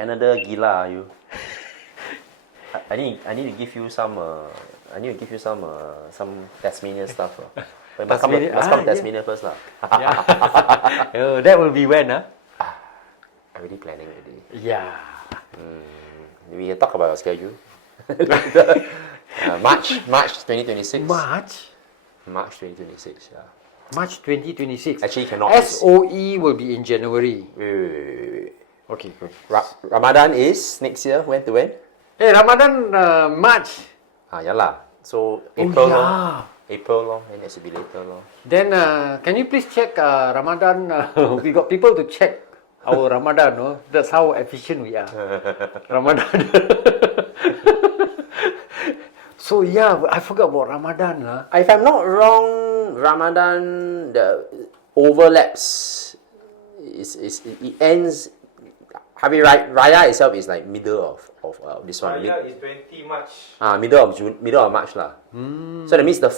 Canada gila you. I need to give you some some Tasmania stuff. But must come Tasmania first lah. Yeah. Oh, that will be when, huh? Already planning already. Yeah. We can talk about our schedule. March 2026. March 2026. Yeah. March 2026. Actually, cannot. SOE will be in January. Wait. Okay. Ramadan is next year. When to when? Hey, Ramadan March. Yeah lah. So April yeah. lor. April lor. Then it should be later lor. Then can you please check Ramadan? We got people to check our Ramadan. No? That's how efficient we are. Ramadan. So yeah, I forgot about Ramadan. If I'm not wrong, Ramadan the overlaps it ends. Hari Raya itself is like middle of this one. Raya is 20 March. Middle of March lah. So that means the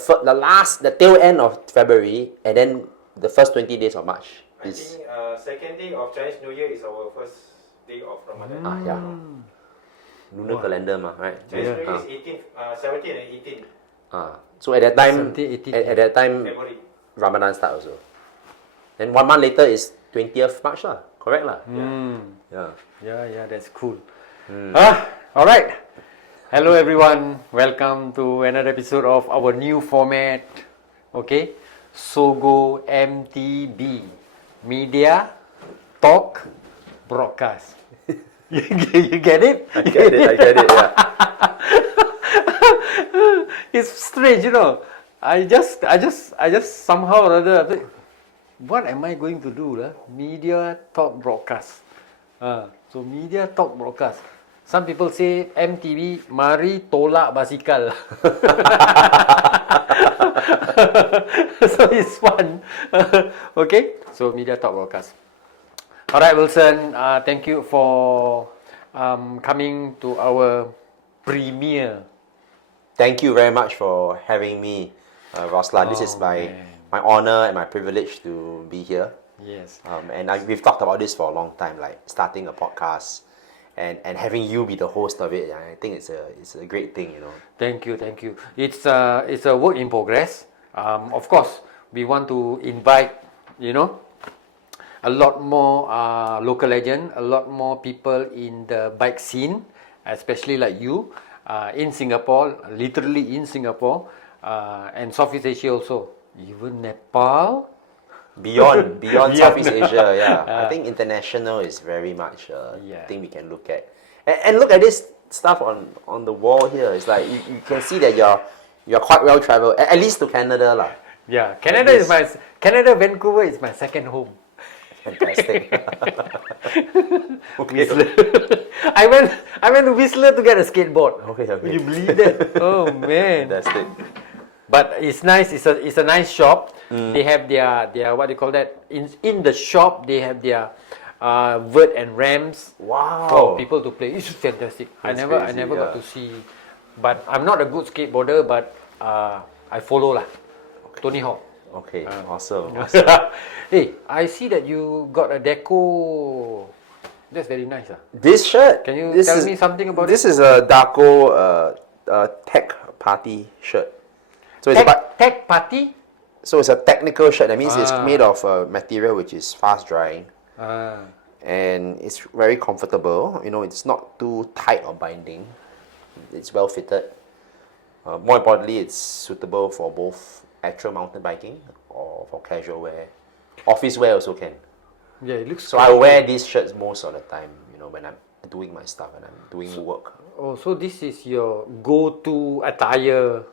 tail end of February and then the first 20 days of March. I think second day of Chinese New Year is our first day of Ramadan. Yeah. Lunar calendar mah, right? Chinese New Year is 17 and 18. So at that time, 17, 18. at that time, February. Ramadan start also. Then 1 month later is 20th March lah. Correct lah. Yeah, that's cool. All right. Hello everyone. Welcome to another episode of our new format. Okay, SoGo MTB, Media, Talk, Broadcast. You get it? I get it. Yeah. It's strange, you know. I just somehow or other. What am I going to do, lah? Media, Talk, Broadcast. So media, talk, broadcast. Some people say MTB, mari tolak basikal. So it's fun. Okay, so media, talk, broadcast. All right, Wilson. Thank you for coming to our premiere. Thank you very much for having me, Roslan. This is my honor and my privilege to be here. Yes. And we've talked about this for a long time, like starting a podcast and having you be the host of it. I think it's a great thing, you know. Thank you. It's a work in progress. Of course, we want to invite, a lot more local legend, a lot more people in the bike scene, especially like you, in Singapore, literally in Singapore, and Southeast Asia also, even Nepal. Beyond Southeast Asia, yeah. I think international is very much a thing we can look at. And look at this stuff on the wall here. It's like you can see that you're quite well traveled, at least to Canada lah. Yeah, Canada Vancouver is my second home. Fantastic. Okay. I went to Whistler to get a skateboard. Okay. You believe that? Oh man. Fantastic. But it's nice. It's a nice shop. They have their what do you call that? In the shop they have their vert and ramps. Wow. For people to play. It's fantastic. That's I crazy, never got to see. But I'm not a good skateboarder. But I follow lah. Tony Hawk. Okay. Awesome. Hey, I see that you got a deco. That's very nice. This shirt. Can you tell me something about this? This is a Daco tech party shirt. So it's tech party. So it's a technical shirt. That means it's made of material which is fast drying, and it's very comfortable. It's not too tight or binding. It's well fitted. More importantly, it's suitable for both actual mountain biking or for casual wear. Office wear also can. Yeah, it looks. So I wear these shirts most of the time. When I'm doing my stuff and I'm doing work. Oh, so this is your go-to attire.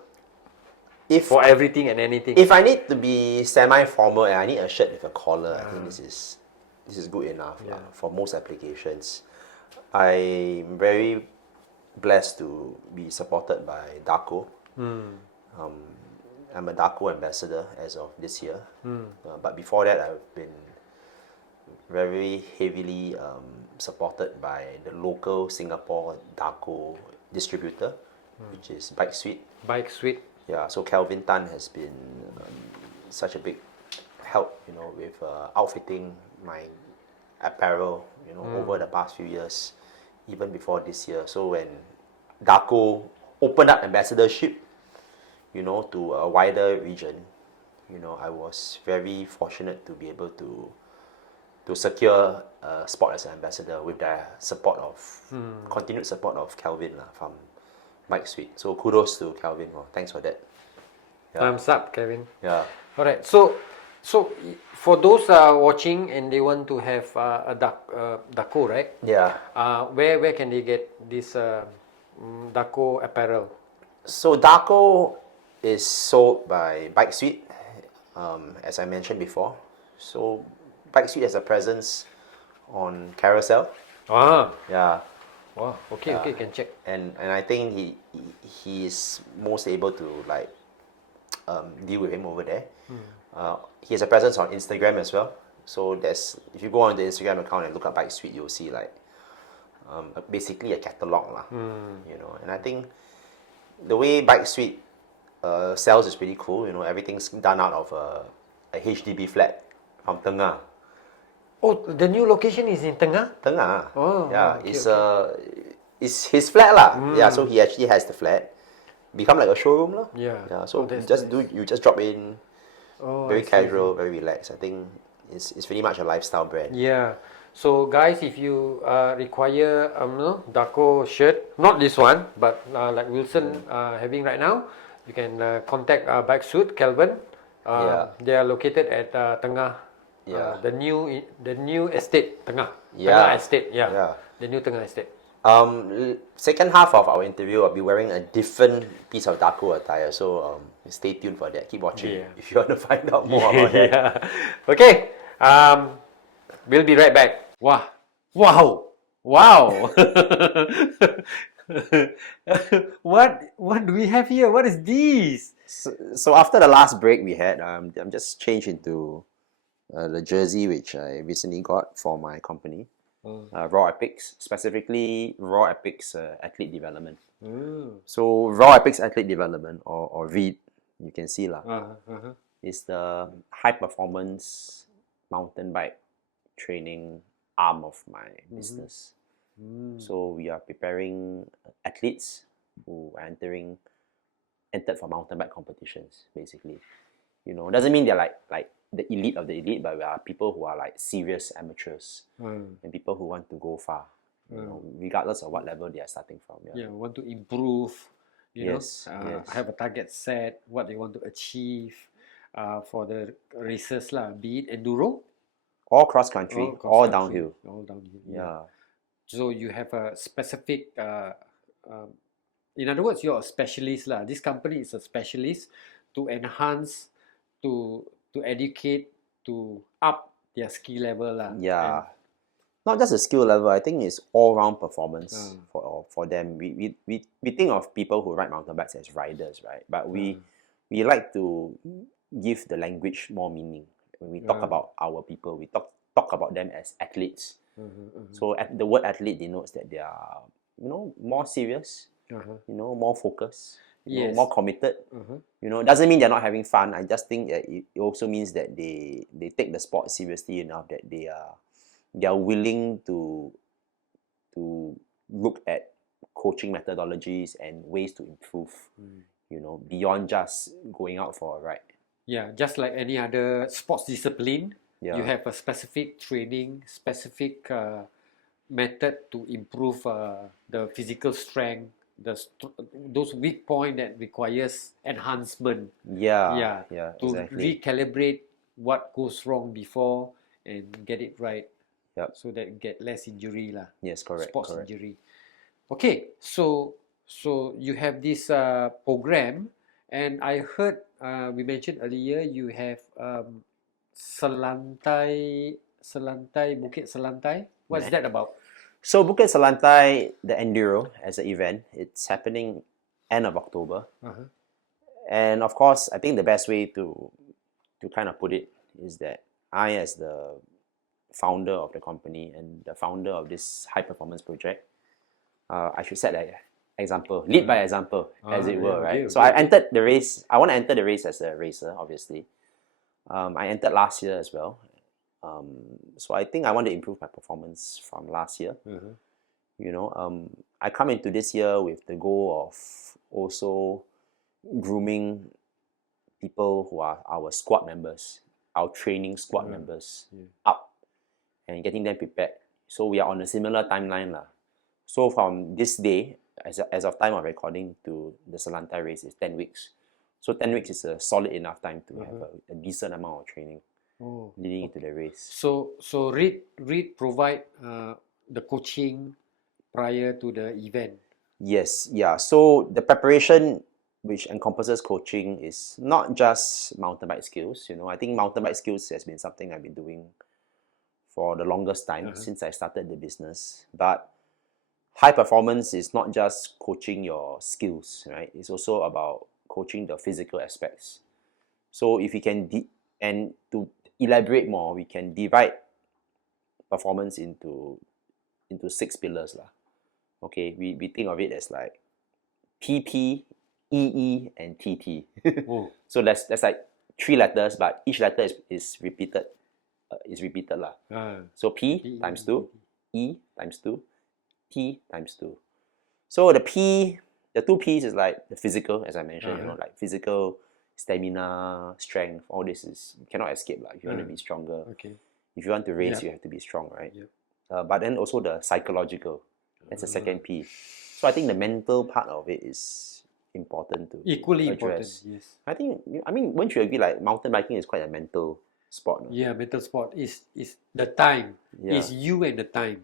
For everything and anything. If I need to be semi-formal and I need a shirt with a collar, I think this is good enough for most applications. I'm very blessed to be supported by Daco. I'm a Daco ambassador as of this year. But before that, I've been very heavily supported by the local Singapore Daco distributor, which is Bike Suite. Bike Suite. Yeah, so Kelvin Tan has been such a big help, with outfitting my apparel, over the past few years. even before this year. So when Daco opened up ambassadorship, you know, to a wider region, you know, I was very fortunate to be able to secure a spot as an ambassador with the support of continued support of Kelvin from Bike Suite. So kudos to Kelvin. Thanks for that. Thumbs up, Kevin. Yeah. All right. So for those watching and they want to have a Daco, right? Yeah. Where can they get this Daco apparel? So Daco is sold by Bike Suite, as I mentioned before. So Bike Suite has a presence on Carousel. Ah, Yeah. wow. Okay, okay, can check. And I think he is most able to like deal with him over there. He has a presence on Instagram as well. So if you go on the Instagram account and look at Bike Suite, you'll see like basically a catalog lah. You know, and I think the way Bike Suite sells is pretty cool. You know, everything's done out of a HDB flat from Tengah. Oh, the new location is in Tengah? Tengah. Oh, yeah. okay, It's his flat lah. Yeah, so he actually has the flat. Become like a showroom lah. Yeah. Yeah. So Oh, you just drop in. Oh, Very I see. casual, very relaxed. I think it's pretty much a lifestyle brand. Yeah. So guys, if you require Daco shirt, not this one, but like Wilson having right now, you can contact Bike Suit Kelvin. They are located at Tengah. The new estate Tengah. Tengah estate. Yeah. The new Tengah estate. Second half of our interview, I'll be wearing a different piece of Daco attire. So stay tuned for that. Keep watching if you want to find out more about that. Okay. We'll be right back. Wow. What do we have here? What is this? So after the last break we had, I'm just changed into the jersey which I recently got for my company. Raw Epics, specifically Raw Epics Athlete Development. So Raw Epics Athlete Development, or READ, you can see is the high performance mountain bike training arm of my business. So we are preparing athletes who are entered for mountain bike competitions, basically. You know, doesn't mean they're like the elite of the elite, but we are people who are like serious amateurs and people who want to go far, you know, regardless of what level they are starting from. Want to improve, Yes. have a target set, what they want to achieve for the races lah, be it enduro, All cross country, all downhill. all downhill. Yeah. So you have a specific, in other words, you're a specialist lah. This company is a specialist to enhance, to educate, to up their skill level lah. Yeah. Not just a skill level, I think it's all-round performance for them. We think of people who ride mountain bikes as riders, right? But we like to give the language more meaning. When we talk about our people, we talk about them as athletes. So the word athlete denotes that they are, more serious, more focused, more committed. Doesn't mean they're not having fun. I just think that it also means that they take the sport seriously enough that they are willing to look at coaching methodologies and ways to improve, beyond just going out for a ride. Yeah, just like any other sports discipline, Yeah. you have a specific training, specific method to improve the physical strength, those weak point that requires enhancement. Yeah, To exactly. recalibrate what goes wrong before and get it right. Yep. So that get less injury lah. Yes, correct. Sports correct. injury. Okay, so you have this program, and I heard we mentioned earlier you have Bukit Selantai. What's that about? So Bukit Selantai, the enduro as an event, it's happening end of October. And of course, I think the best way to kind of put it is that I, as the founder of the company and the founder of this high performance project, I should set an example, lead by example, as it were, right? okay, So I entered the race. I want to enter the race as a racer, obviously. I entered last year as well. So I think I want to improve my performance from last year. I come into this year with the goal of also grooming people who are our squad members, our training squad members up and getting them prepared. So we are on a similar timeline lah. So from this day, as of time of recording to the Selanta race is 10 weeks. So 10 weeks is a solid enough time to have a decent amount of training leading into the race. So Reed provide the coaching prior to the event. Yes, yeah. So the preparation, which encompasses coaching, is not just mountain bike skills. I think mountain bike skills has been something I've been doing for the longest time since I started the business. But high performance is not just coaching your skills, right? It's also about coaching the physical aspects. So if we can, and to elaborate more, we can divide performance into 6 pillars lah. Okay, we think of it as like PP, EE, and TT. So that's like 3 letters, but each letter is repeated. Lah. So P times 2, E times 2, T times 2. So the 2 P's is like the physical, as I mentioned, like physical, stamina, strength, all this you cannot escape. If you want to be stronger, if you want to race, you have to be strong, right? But then also the psychological, that's the second P. So I think the mental part of it is important to equally address. important. Yes. I mean, won't you agree? Like mountain biking is quite a mental sport. No? Yeah, mental sport is the time. Yeah. It's you and the time.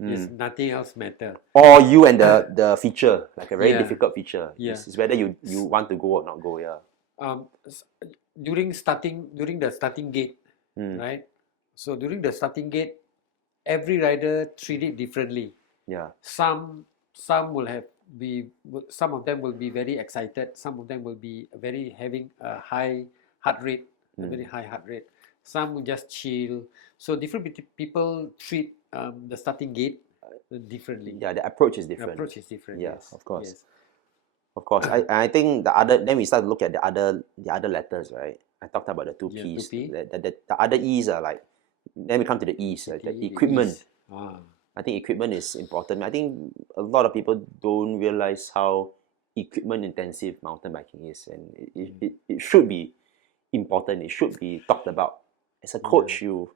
Yes, nothing else matter. Or you and the feature, like a very difficult feature. Yeah. It's whether you want to go or not go. Yeah. During the starting gate, right? So during the starting gate, every rider treat it differently. Yeah. Some of them will be very excited. Some of them will be having a high heart rate, a very high heart rate. Some will just chill. So different people treat the starting gate differently. Yeah, the approach is different. The approach is different. Yeah, yes. of course. Yes. Of course. I think then we start to look at the other letters, right? I talked about the 2 P's. 2P. The other E's are like, then we come to the E's, like the equipment. Ah. I think equipment is important. I think a lot of people don't realize how equipment intensive mountain biking is, and it should be important. It should be talked about. As a coach, you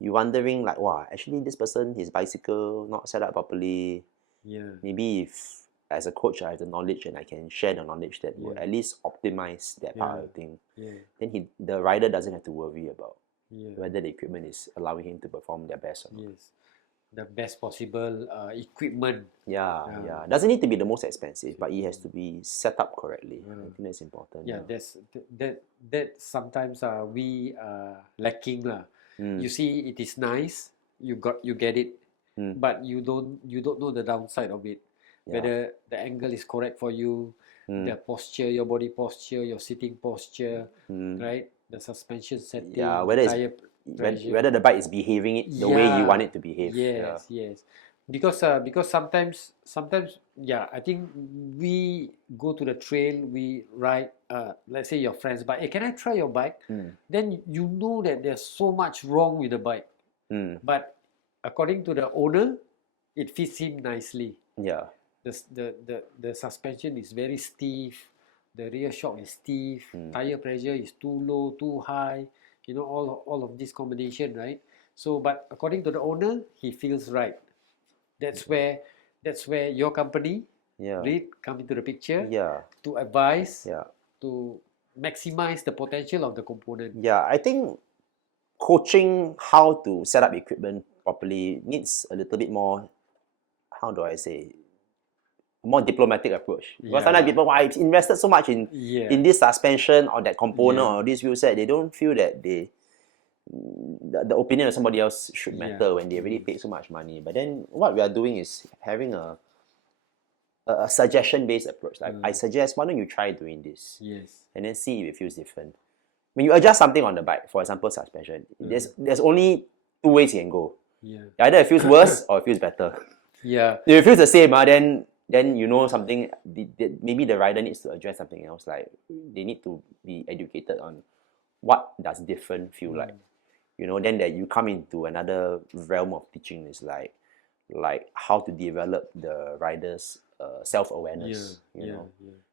wondering like, wow, actually this person, his bicycle not set up properly. Yeah. Maybe if as a coach I have the knowledge and I can share the knowledge that will at least optimize that part of the thing. Yeah. Then the rider doesn't have to worry about whether the equipment is allowing him to perform their best or not. Yes. The best possible equipment. Yeah. Doesn't need to be the most expensive, but it has to be set up correctly. I think that's important. Yeah, that sometimes we lacking lah. You see, it is nice. You get it, but you don't know the downside of it. Whether the angle is correct for you, the posture, your body posture, your sitting posture, right? The suspension setting, whether the bike is behaving it the way you want it to behave. Yes. Because sometimes I think we go to the trail, we ride let's say your friend's bike. Hey, can I try your bike? Then you know that there's so much wrong with the bike. But according to the owner, it fits him nicely. Yeah. The suspension is very stiff, the rear shock is stiff, tire pressure is too low, too high, all of this combination, right? So but according to the owner, he feels right. That's where your company Reed come into the picture to advise, to maximize the potential of the component. Yeah, I think coaching how to set up equipment properly needs a little bit more, how do I say, more diplomatic approach. Because sometimes people, I invested so much in this suspension or that component or this wheel set, they don't feel that the opinion of somebody else should matter when they already paid so much money. But then what we are doing is having a suggestion-based approach. Like I suggest, why don't you try doing this? Yes. And then see if it feels different. When you adjust something on the bike, for example, suspension, there's only 2 ways you can go. Either it feels worse or it feels better. Yeah. If it feels the same, then you know something, maybe the rider needs to address something else. Like they need to be educated on what does different feel like. Then that you come into another realm of teaching is like like how to develop the riders' self-awareness. Yeah.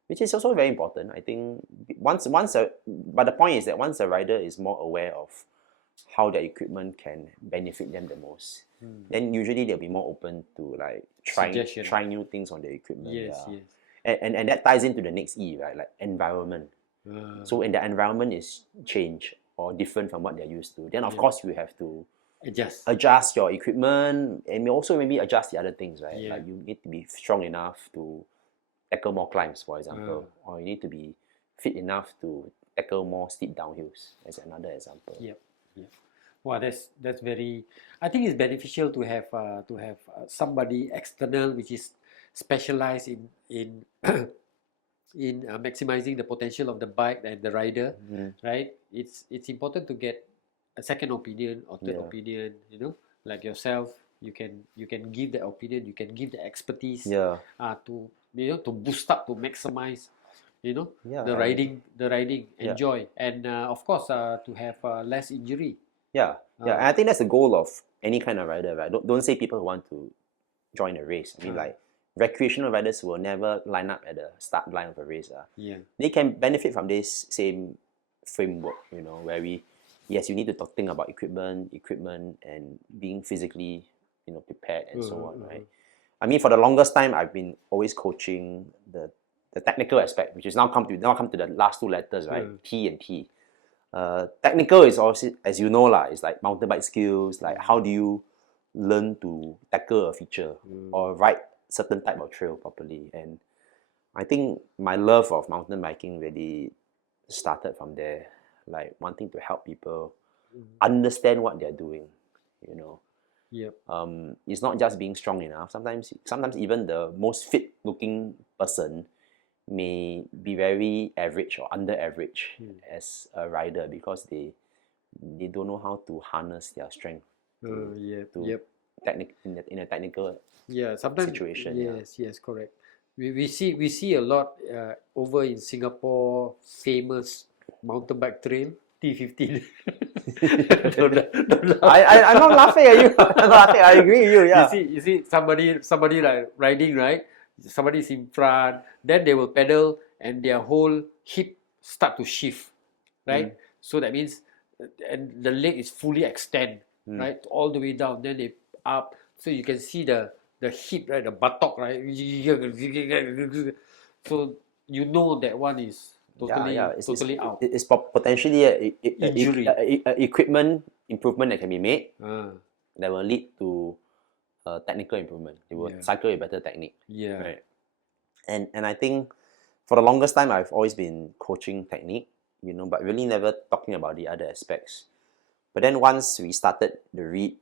Which is also very important. I think but the point is that once a rider is more aware of how their equipment can benefit them the most, then usually they'll be more open to like Suggestion. trying new things on their equipment. Yes. And that ties into the next E, right? Like environment. So when the environment is changed or different from what they're used to, then of course you have to adjust your equipment and also maybe adjust the other things, right? Yeah. Like you need to be strong enough to tackle more climbs, for example, or you need to be fit enough to tackle more steep downhills, as another example. Yep. Wow, that's very. I think it's beneficial to have somebody external which is specialized in in maximizing the potential of the bike and the rider, right? It's important to get a second opinion or third opinion. Like yourself, you can give the opinion, you can give the expertise. To to boost up, to maximize, the riding enjoy, and of course to have less injury. And I think that's the goal of any kind of rider, right? Don't say people who want to join a race. I mean, like recreational riders will never line up at the start line of a race. They can benefit from this same framework, where you need to think about equipment, and being physically, prepared and so on, right? I mean, for the longest time, I've been always coaching the technical aspect, which is now come to the last two letters, right? T and T. Technical is also, as you know, it's like mountain bike skills, like how do you learn to tackle a feature or ride certain type of trail properly. And I think my love of mountain biking really started from there, like wanting to help people understand what they're doing, It's not just being strong enough. Sometimes even the most fit looking person may be very average or under average as a rider because they don't know how to harness their strength in a technical sometimes situation. Yes, correct. We see a lot over in Singapore, famous mountain bike trail T15. Don't laugh. I'm not laughing at you. I'm not laughing. I agree with you. You see somebody like riding, right? Somebody's in front, then they will pedal and their whole hip start to shift, right? So that means and the leg is fully extend, right, all the way down. Then they up, so you can see the hip, right, the buttock, right? So that one is totally out. It's potentially a Injury. equipment improvement that can be made that will lead to technical improvement. It will cycle with better technique. Right. And I think for the longest time I've always been coaching technique, but really never talking about the other aspects. But then once we started the READ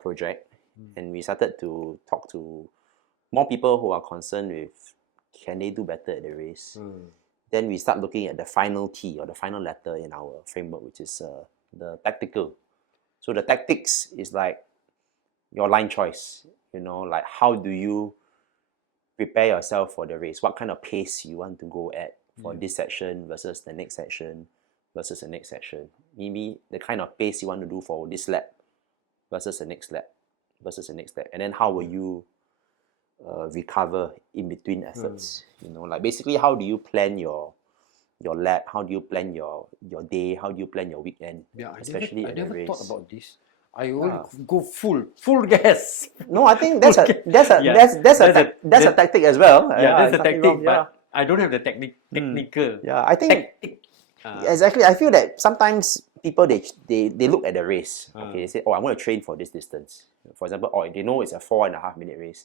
project and we started to talk to more people who are concerned with can they do better at the race, then we start looking at the final T or the final letter in our framework, which is the tactical. So the tactics is like your line choice, like how do you prepare yourself for the race? What kind of pace you want to go at for this section versus the next section versus the next section? Maybe the kind of pace you want to do for this lap versus the next lap versus the next lap. And then how will you recover in between efforts? Like basically how do you plan your lap? How do you plan your day? How do you plan your weekend? Especially I at the never race. thought about this. I will go full gas. No, I think that's a tactic as well. That's a tactic, but I don't have the technical. I think exactly. I feel that sometimes people they look at the race. They say, "Oh, I want to train for this distance." For example, or they know it's a 4.5 minute race,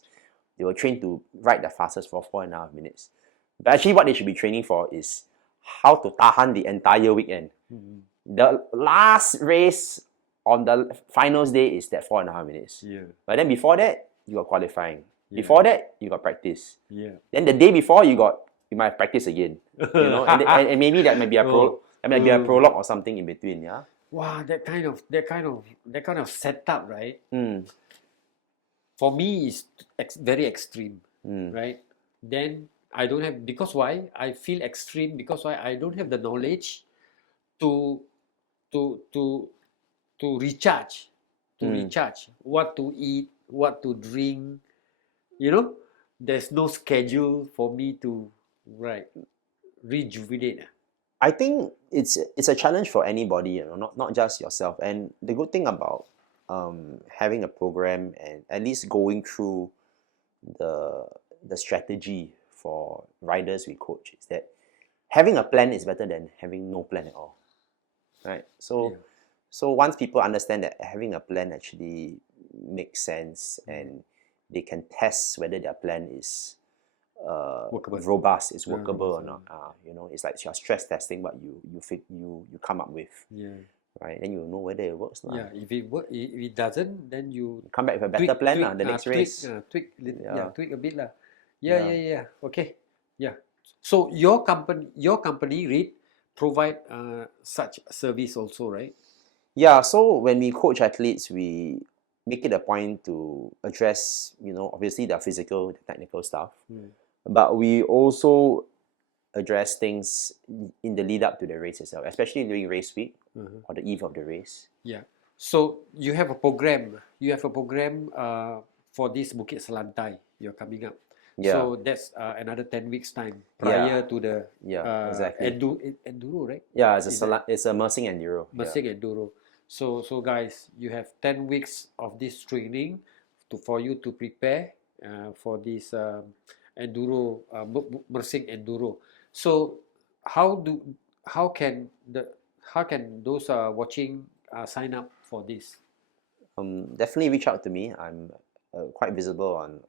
they will train to ride the fastest for 4.5 minutes. But actually, what they should be training for is how to tahan the entire weekend. The last race on the finals day is that 4.5 minutes. But then before that, you got qualifying. Before that, you got practice. Then the day before, you might practice again. And maybe that might be a prologue or something in between. Yeah. Wow, that kind of setup, right? For me, is very extreme, right? Then I don't have, because why? I feel extreme because why? I don't have the knowledge to recharge, what to eat, what to drink. You know, there's no schedule for me to rejuvenate. I think it's a challenge for anybody, you know, not just yourself. And the good thing about having a program and at least going through the strategy for riders we coach is that having a plan is better than having no plan at all, right? So Yeah. so once people understand that having a plan actually makes sense and they can test whether their plan is Workable. robust, is workable or robust, not. You know, it's like you're stress testing what you come up with, Yeah. right? Then you know whether it works. Yeah. If it doesn't, then you Come back with a better plan the next race. Yeah. tweak a bit lah. Yeah. Yeah. Okay. Yeah. So your company, Reed, provide such service also, right? Yeah, so when we coach athletes, we make it a point to address, you know, obviously the physical, the technical stuff, but we also address things in the lead up to the race itself, especially during race week or the eve of the race. Yeah. So you have a program. You have a program for this Bukit Selantai. You're coming up. Yeah. So that's another 10 weeks time prior to the exactly. enduro, right? Yeah, it's a Mersing enduro. Mersing enduro. So guys, you have 10 weeks of this training for you to prepare for this enduro Mersing enduro. So how can those watching sign up for this? Definitely reach out to me. I'm quite visible on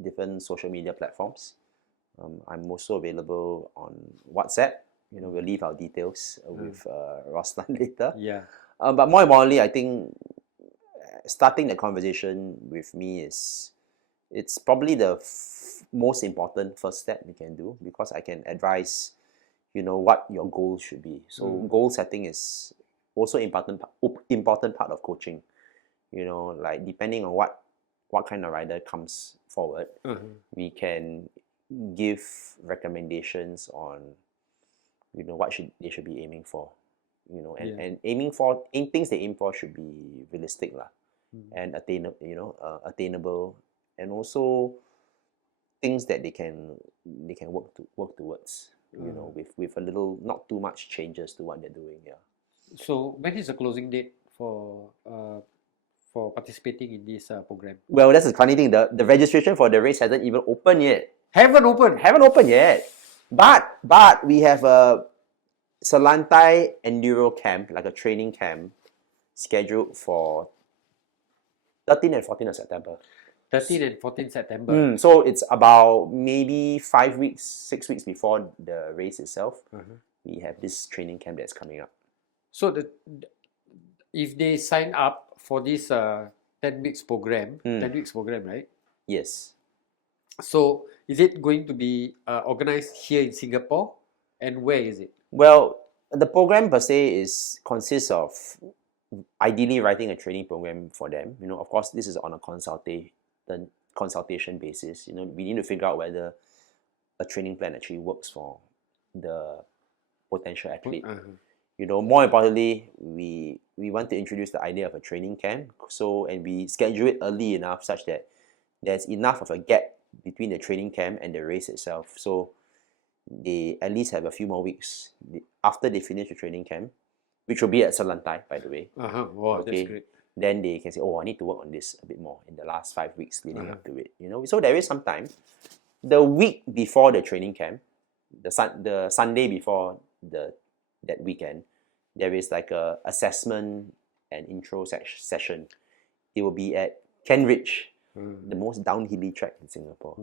different social media platforms. I'm also available on WhatsApp. You know, we'll leave our details with Roslan later. Yeah. But more importantly, I think starting the conversation with me it's probably the most important first step you can do, because I can advise, you know, what your goals should be. So goal setting is also important part of coaching. You know, like depending on what kind of rider comes forward, we can give recommendations on, you know, what they should be aiming for. You know, and things they aim for should be realistic lah, and attainable, and also things that they can work towards. You know, with a little, not too much changes to what they're doing. Yeah. So when is the closing date for participating in this program? Well, that's the funny thing. The registration for the race hasn't even opened yet. Haven't opened. Haven't opened yet. But we have a Selantai enduro camp, like a training camp, scheduled for 13 and 14 of September. 13 and 14 September. So it's about maybe 5 weeks, 6 weeks before the race itself. We have this training camp that's coming up. So if they sign up for this 10 weeks program, 10 weeks program, right? Yes. So is it going to be organized here in Singapore, and where is it? Well, the program per se consists of ideally writing a training program for them. You know, of course, this is on a consultation basis. You know, we need to figure out whether a training plan actually works for the potential athlete. You know, more importantly, we want to introduce the idea of a training camp. So, and we schedule it early enough such that there's enough of a gap between the training camp and the race itself. So they at least have a few more weeks after they finish the training camp, which will be at Selantai, by the way. Wow, that's great. Then they can say, oh, I need to work on this a bit more in the last 5 weeks leading up to it. You know, so there is some time. The week before the training camp, the Sunday before that weekend, there is like a assessment and intro session. It will be at Kent Ridge, the most downhilly track in Singapore.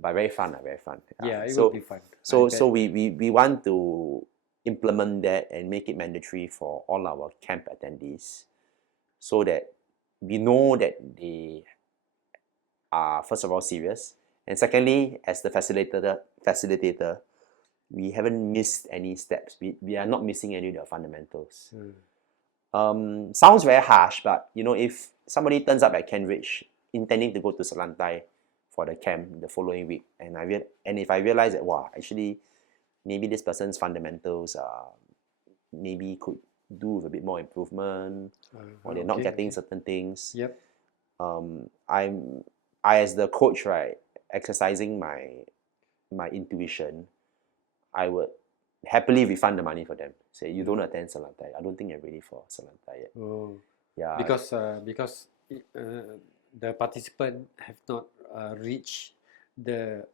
But very fun, very fun. Yeah, it will be fun. So we want to implement that and make it mandatory for all our camp attendees, so that we know that they are, first of all, serious, and secondly, as the facilitator, we haven't missed any steps. We are not missing any of the fundamentals. Sounds very harsh, but you know, if somebody turns up at Kent Ridge intending to go to Selantai for the camp the following week, and if I realize that, wow, actually maybe this person's fundamentals maybe could do with a bit more improvement, or they're not getting certain things. Yep. I as the coach, right, exercising my intuition, I would happily refund the money for them. Say you don't attend Selantai. I don't think you're ready for Selantai yet. Oh. Yeah. Because the participant have not reached the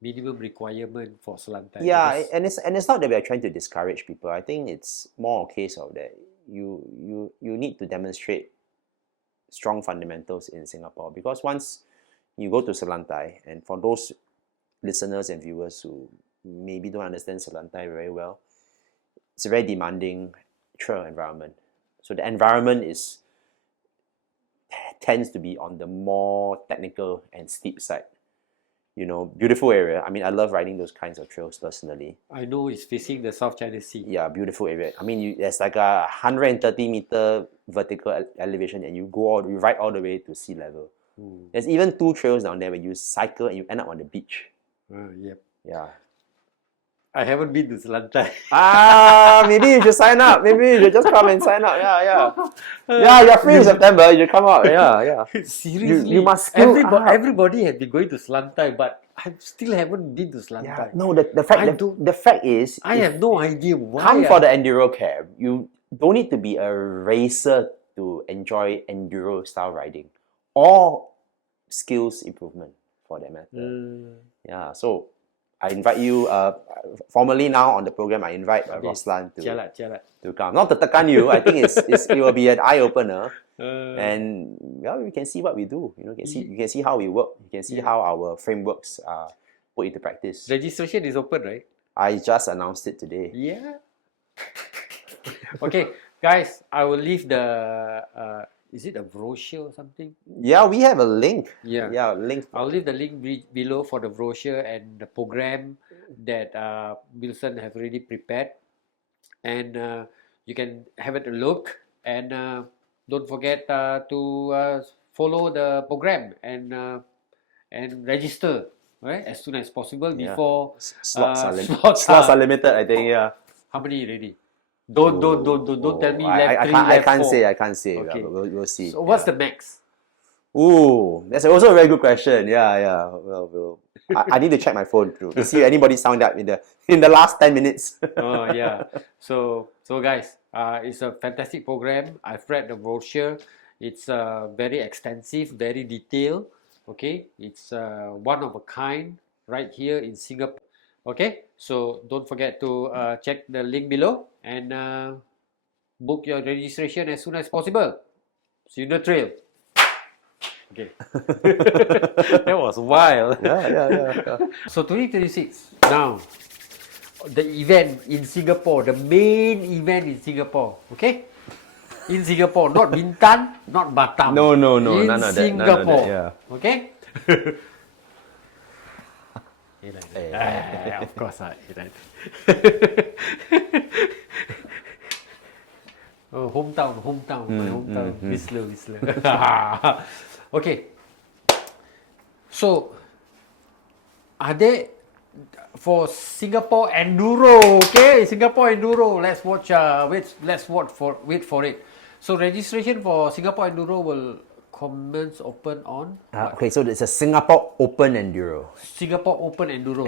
minimum requirement for Selantai. Yeah, because and it's not that we are trying to discourage people. I think it's more a case of that you need to demonstrate strong fundamentals in Singapore, because once you go to Selantai, and for those listeners and viewers who maybe don't understand Selantai very well, it's a very demanding trail environment. So the environment tends to be on the more technical and steep side. You know, beautiful area. I mean, I love riding those kinds of trails personally. I know it's facing the South China Sea. Yeah, beautiful area. I mean, there's like a 130-meter vertical elevation, and you ride all the way to sea level. There's even 2 trails down there where you cycle and you end up on the beach. Yep. Yeah. I haven't been to Selantai. Maybe you should sign up. Maybe you should just come and sign up. Yeah, you're free in September. You come out. Yeah. Seriously, You must everybody has been going to Selantai, but I still haven't been to Selantai. Yeah. No, the fact is, I have no idea why. Come for the enduro camp. You don't need to be a racer to enjoy enduro style riding, or skills improvement for that matter. Yeah. So I invite you, formally now on the program, I invite Roslan to come. Not to tekan you, I think it will be an eye-opener. And we can see what we do. You can see how we work. You can see how our frameworks are put into practice. Registration is open, right? I just announced it today. Yeah. Okay, guys, I will leave the... is it a brochure or something? Yeah, we have a link. Yeah, link. I'll leave the link below for the brochure and the program that Wilson have already prepared, and you can have it a look, and don't forget to follow the program and register as soon as possible before slots are limited. I think. Yeah. How many already? Don't tell me left 3, I left 4. I can't say. Okay. We'll see. So what's the max? Ooh, that's also a very good question. Yeah. Well, I need to check my phone to see if anybody signed up in the last 10 minutes. Oh yeah. So guys, it's a fantastic program. I've read the brochure. It's very extensive, very detailed. Okay, it's one of a kind right here in Singapore. Okay, so don't forget to check the link below and book your registration as soon as possible. See you in the trail. Okay. That was wild. Yeah. So 2026, now, the event in Singapore, the main event in Singapore, okay? In Singapore, not Bintan, not Batam. No, in none of that. Singapore, Okay. Of course, oh, hometown, my hometown, Whistler. Okay. So, are they for Singapore Enduro? Okay, Singapore Enduro. Let's watch. Wait for it. So registration for Singapore Enduro will commence open on. Okay, so it's a Singapore Open Enduro. Singapore Open Enduro.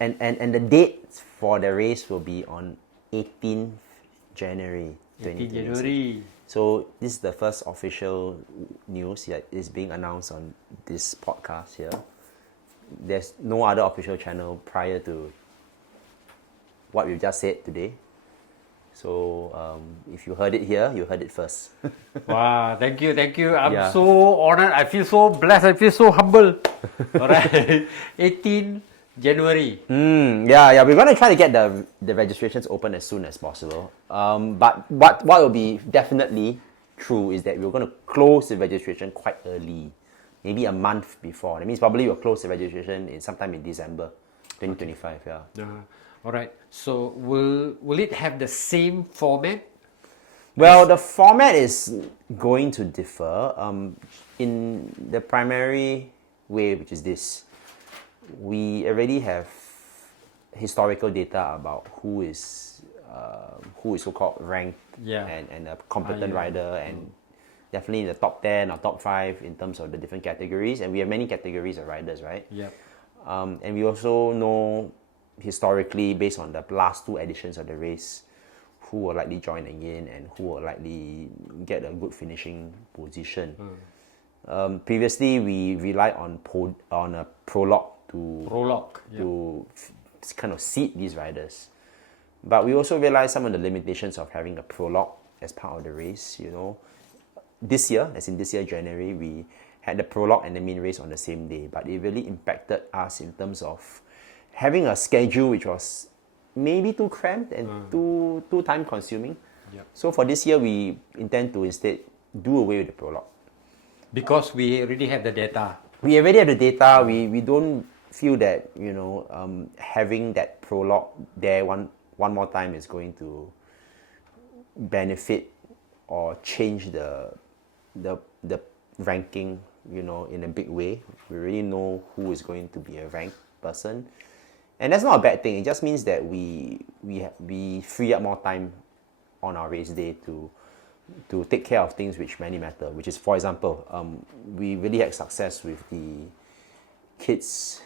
And the date for the race will be on 18th January 2026. So this is the first official news that is being announced on this podcast here. There's no other official channel prior to what we've just said today. So if you heard it here, you heard it first. Wow, thank you. I'm so honored. I feel so blessed. I feel so humble. All right, 18 January. Yeah. We're gonna try to get the registrations open as soon as possible. But what will be definitely true is that we're gonna close the registration quite early, maybe a month before. That means probably we'll close the registration sometime in December 2025. Yeah. All right. So will it have the same format? Well, the format is going to differ. In the primary way, which is this, we already have historical data about who is so-called ranked and a competent rider, and definitely in the top 10 or top 5 in terms of the different categories, and we have many categories of riders, right? Yeah. And we also know historically, based on the last 2 editions of the race, who will likely join again and who will likely get a good finishing position. Previously, we relied on a prologue to kind of seed these riders. But we also realized some of the limitations of having a prologue as part of the race. This year, January, we had the prologue and the main race on the same day, but it really impacted us in terms of having a schedule which was maybe too cramped and too time consuming. Yep. So for this year, we intend to instead do away with the prologue. Because we already have the data. We already have the data. We don't feel that having that prologue there one more time is going to benefit or change the ranking in a big way. We already know who is going to be a ranked person, and that's not a bad thing. It just means that we free up more time on our race day to take care of things which really matter, which is, for example, we really had success with the kids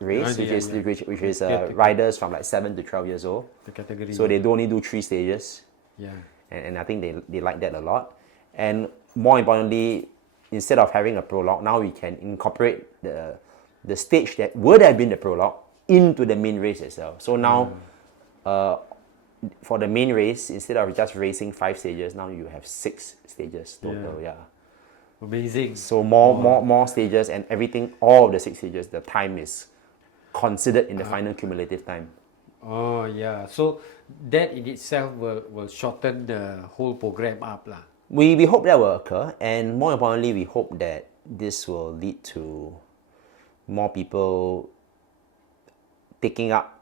race, which is riders from like 7 to 12 years old. The category. So they only do 3 stages. Yeah. And I think they like that a lot. And more importantly, instead of having a prologue, now we can incorporate the stage that would have been the prologue into the main race itself. So now, for the main race, instead of just racing 5 stages, now you have 6 stages total. Yeah. Amazing. So more stages, and everything, all of the 6 stages, the time is considered in the final cumulative time. Oh yeah. So that in itself will shorten the whole program up lah. We hope that will occur, and more importantly, we hope that this will lead to more people taking up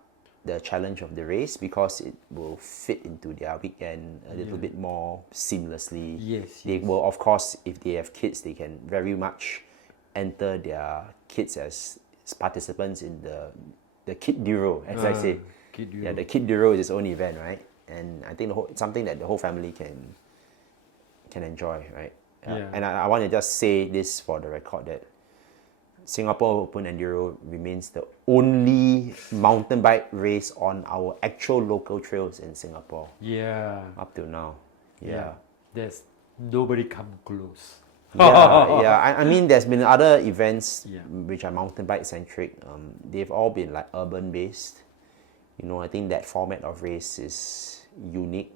the challenge of the race, because it will fit into their weekend a little bit more seamlessly. Yes. They will, of course, if they have kids, they can very much enter their kids as participants in the Kid Duro, as I say. Kid Duro. Yeah, the Kid Duro is its own event, right? And I think it's something that the whole family can enjoy, right? Yeah. And I want to just say this for the record, that Singapore Open Enduro remains the only mountain bike race on our actual local trails in Singapore. Yeah. Up till now. Yeah. There's nobody come close. Yeah. I mean, there's been other events Yeah. which are mountain bike centric. They've all been like urban based. I think that format of race is unique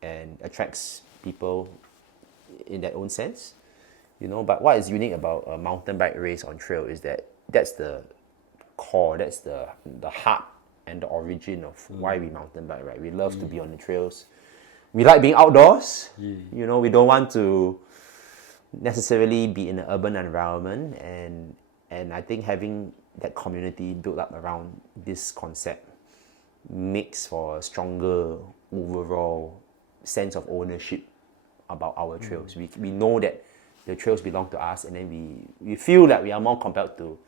and attracts people in their own sense. But what is unique about a mountain bike race on trail is that that's the core, that's the heart and the origin of why we mountain bike, right? We love to be on the trails. We like being outdoors. We don't want to necessarily be in an urban environment, and I think having that community built up around this concept makes for a stronger overall sense of ownership about our trails. We know that the trails belong to us, and then we feel that we are more compelled to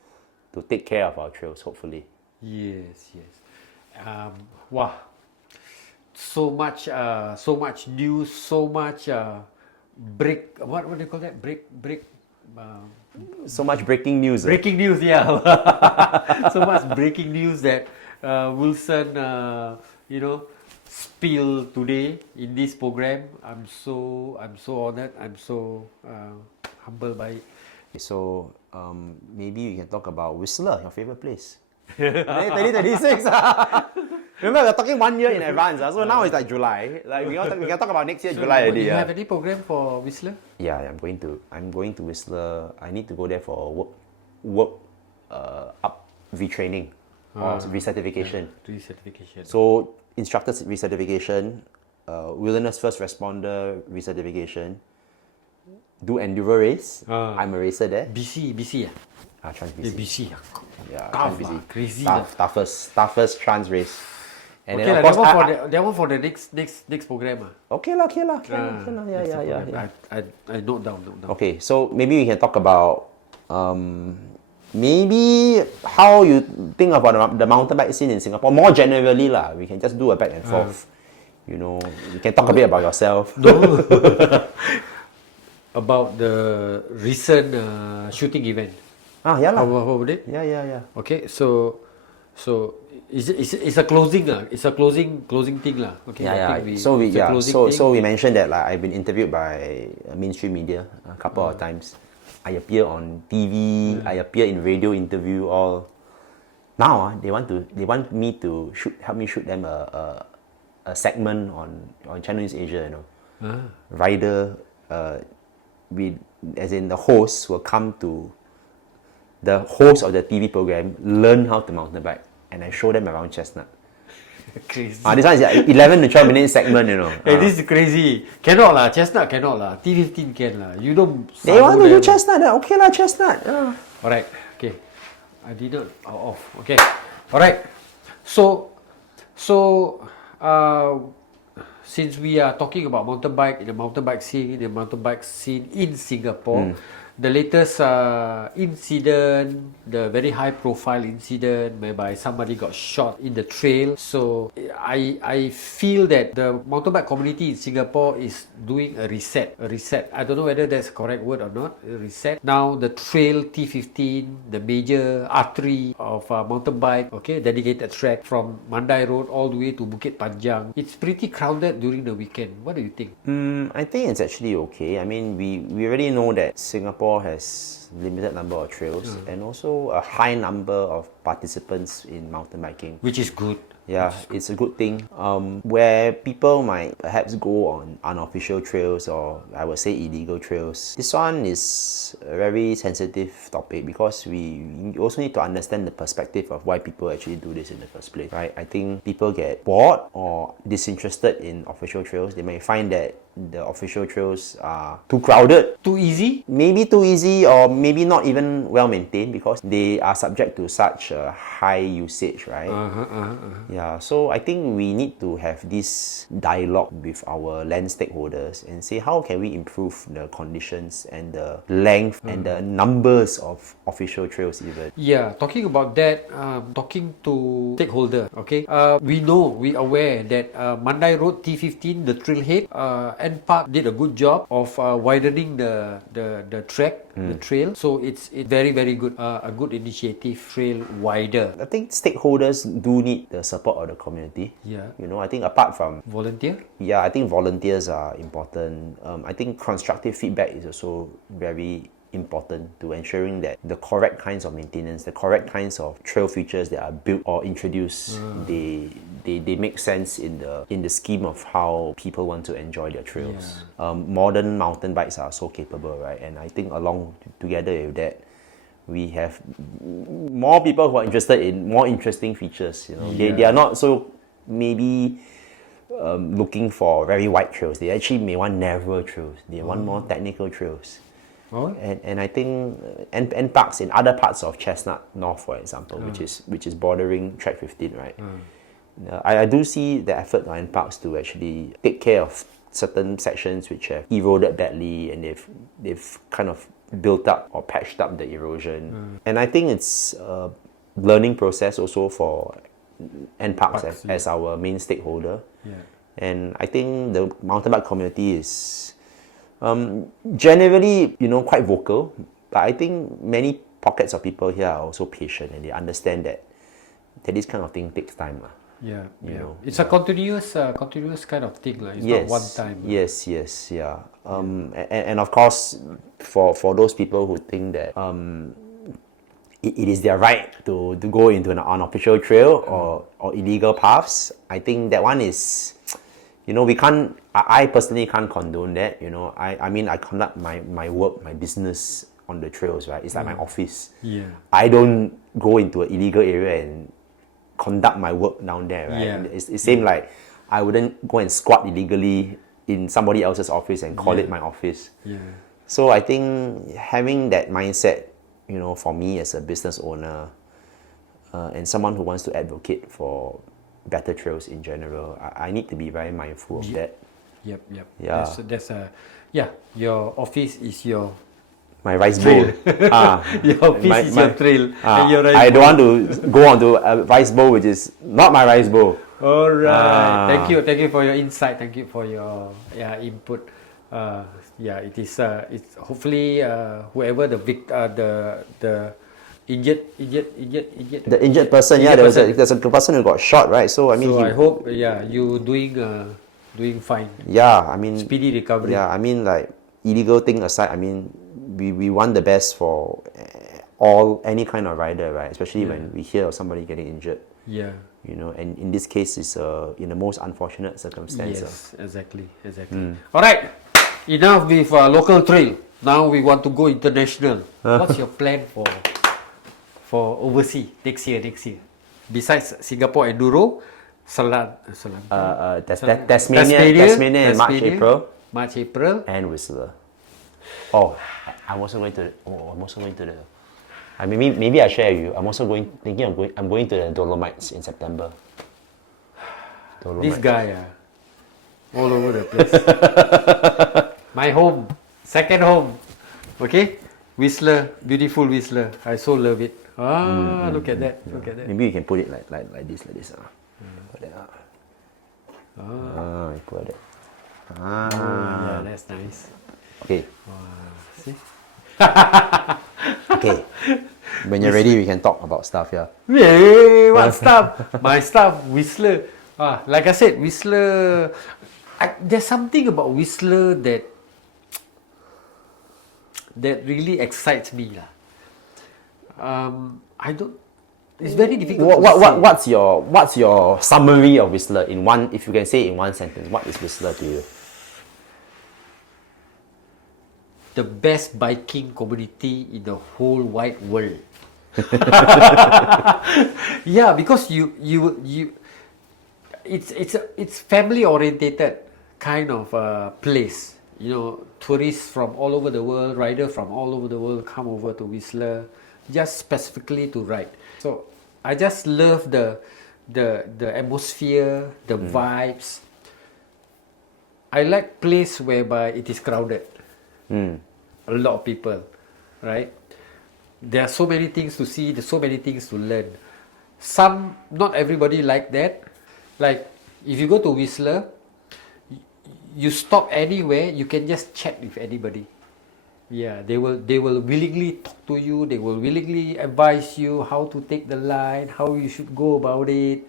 take care of our trails, hopefully. Yes. Wow. So much news, so much what do you call that? So much breaking news. Breaking news, yeah. So much breaking news that Wilson, spill today in this program. I'm so honored. I'm so humbled by it. So maybe we can talk about Whistler, your favorite place. 2026. Remember, we're talking 1 year in advance. So now it's like July. Like we can talk about next year, July already. Do you have any program for Whistler? Yeah, I'm going to Whistler. I need to go there for work up retraining or recertification. Recertification. So instructor recertification, wilderness first responder recertification, do enduro race. I'm a racer there. BC Trans BC. Yeah, Tough, Trans BC. crazy. Toughest trans race. And Okay, then of course, that one for the next program. Okay lah. Yeah. I note down. Okay, so maybe we can talk about maybe how you think about the mountain bike scene in Singapore more generally lah. We can just do a back and forth. You can talk a bit about yourself. No. about the recent shooting event. Yeah lah. How about it? Yeah. Okay, so it's a closing It's a closing thing lah. Okay. I think So we mentioned that like I've been interviewed by mainstream media a couple of times. I appear on TV. I appear in radio interview. All now they want me to help me shoot them a segment on Channel News Asia. Rider, as in the host will come to the host of the TV program, learn how to mountain bike, and I show them around Chestnut. Crazy. This one is 11 to 12 minute segment, Hey, this is crazy. Cannot lah, Chestnut cannot lah. T15 can lah. You don't. They want to do Chestnut, okay lah, Chestnut. Alright, okay. I did not off. Okay. Alright. So, since we are talking about mountain bike in the mountain bike scene in Singapore, the latest incident, the very high profile incident whereby somebody got shot in the trail. So I feel that the mountain bike community in Singapore is doing a reset. I don't know whether that's a correct word or not. A reset. Now the trail T15, the major artery of mountain bike, okay, dedicated track from Mandai Road all the way to Bukit Panjang. It's pretty crowded during the weekend. What do you think? I think it's actually okay. I mean, we already know that Singapore has limited number of trails and also a high number of participants in mountain biking, Which is good. Yeah, it's a good thing. Where people might perhaps go on unofficial trails or I would say illegal trails. This one is a very sensitive topic because we also need to understand the perspective of why people actually do this in the first place, right? I think people get bored or disinterested in official trails. They may find that the official trails are too crowded, Too easy? maybe too easy, or maybe not even well maintained because they are subject to such a high usage, right? Yeah, so I think we need to have this dialogue with our land stakeholders and say how can we improve the conditions and the length and the numbers of official trails even. Yeah, talking about that, talking to stakeholder, okay, we aware that Mandai Road T15, the trailhead, NPark did a good job of widening the track, the trail. So it's very good, a good initiative, trail wider. I think stakeholders do need the support of the community. Yeah. I think apart from Volunteer? I think volunteers are important. I think constructive feedback is also very important to ensuring that the correct kinds of maintenance, the correct kinds of trail features that are built or introduced, they make sense in the scheme of how people want to enjoy their trails. Modern mountain bikes are so capable, right? And I think along together with that, we have more people who are interested in more interesting features. They are not so maybe looking for very wide trails. They actually may want narrower trails. They want more technical trails. And I think and parks in other parts of Chestnut North, for example, which is bordering track 15, right? I do see the effort on parks to actually take care of certain sections which have eroded badly and they've kind of built up or patched up the erosion. And I think it's a learning process also for NParks as our main stakeholder. And I think the mountain bike community is generally, quite vocal, but I think many pockets of people here are also patient and they understand that this kind of thing takes time. It's a continuous kind of thing. It's not one time. Yes, yeah. And of course, for those people who think that it is their right to go into an unofficial trail or illegal paths, I think that one is, we can't, I personally can't condone that. I mean, I conduct my work, my business on the trails, right? It's like my office. I don't go into an illegal area and conduct my work down there, right? It's same like I wouldn't go and squat illegally in somebody else's office and call it my office. So I think having that mindset, for me as a business owner and someone who wants to advocate for better trails in general, I need to be very mindful of that. Yep. Yeah. Your office is your my rice bowl. Your office is your trail. And your rice I bowl. don't want to go onto a rice bowl which is not my rice bowl. All right. Thank you for your insight. Thank you for your input. It is. It's hopefully whoever the injured. The injured person, there's a person who got shot, right? So I mean, I hope you doing fine. Yeah, I mean, Speedy recovery. Yeah, I mean, like illegal thing aside, I mean, we want the best for any kind of rider, right? Especially when we hear of somebody getting injured. Yeah. You know, and in this case, it's in the most unfortunate circumstance. Yes, exactly. All right, enough with local trail. Now we want to go international. What's your plan for overseas next year? Besides Singapore enduro, Tasmania in March, April, and Whistler. Oh, I'm also going to the. I mean, maybe I share with you. I'm going to the Dolomites in September. This guy, all over the place. My home, second home. Okay, Whistler, beautiful Whistler. I so love it. Look at that. Look at that. Maybe you can put it like this. Put that up. You put it. Yeah, that's nice. Okay. See? Okay. When you're ready, we can talk about stuff. Yeah. Hey, what stuff? My stuff, Whistler. Like I said, Whistler. There's something about Whistler that really excites me, lah. I don't. It's very difficult. What's your summary of Whistler in one? If you can say in one sentence, what is Whistler to you? The best biking community in the whole wide world. Yeah, because it's family orientated kind of place. You know, tourists from all over the world, riders from all over the world come over to Whistler just specifically to ride. So I just love the atmosphere, the vibes. I like place whereby it is crowded. A lot of people, right? There are so many things to see, there's so many things to learn. Not everybody like that. Like if you go to Whistler, you stop anywhere, you can just chat with anybody. Yeah, they will willingly talk to you. They will willingly advise you how to take the line, how you should go about it.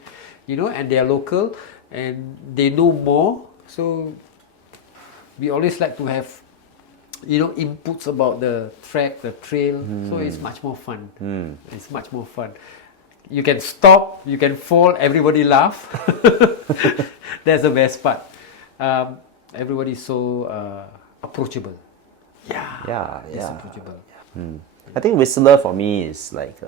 You know, and they are local and they know more. So we always like to have, you know, inputs about the track, the trail. So it's much more fun. It's much more fun. You can stop, you can fall, everybody laugh. That's the best part. Everybody is so approachable. It's approachable. I think Whistler for me is like,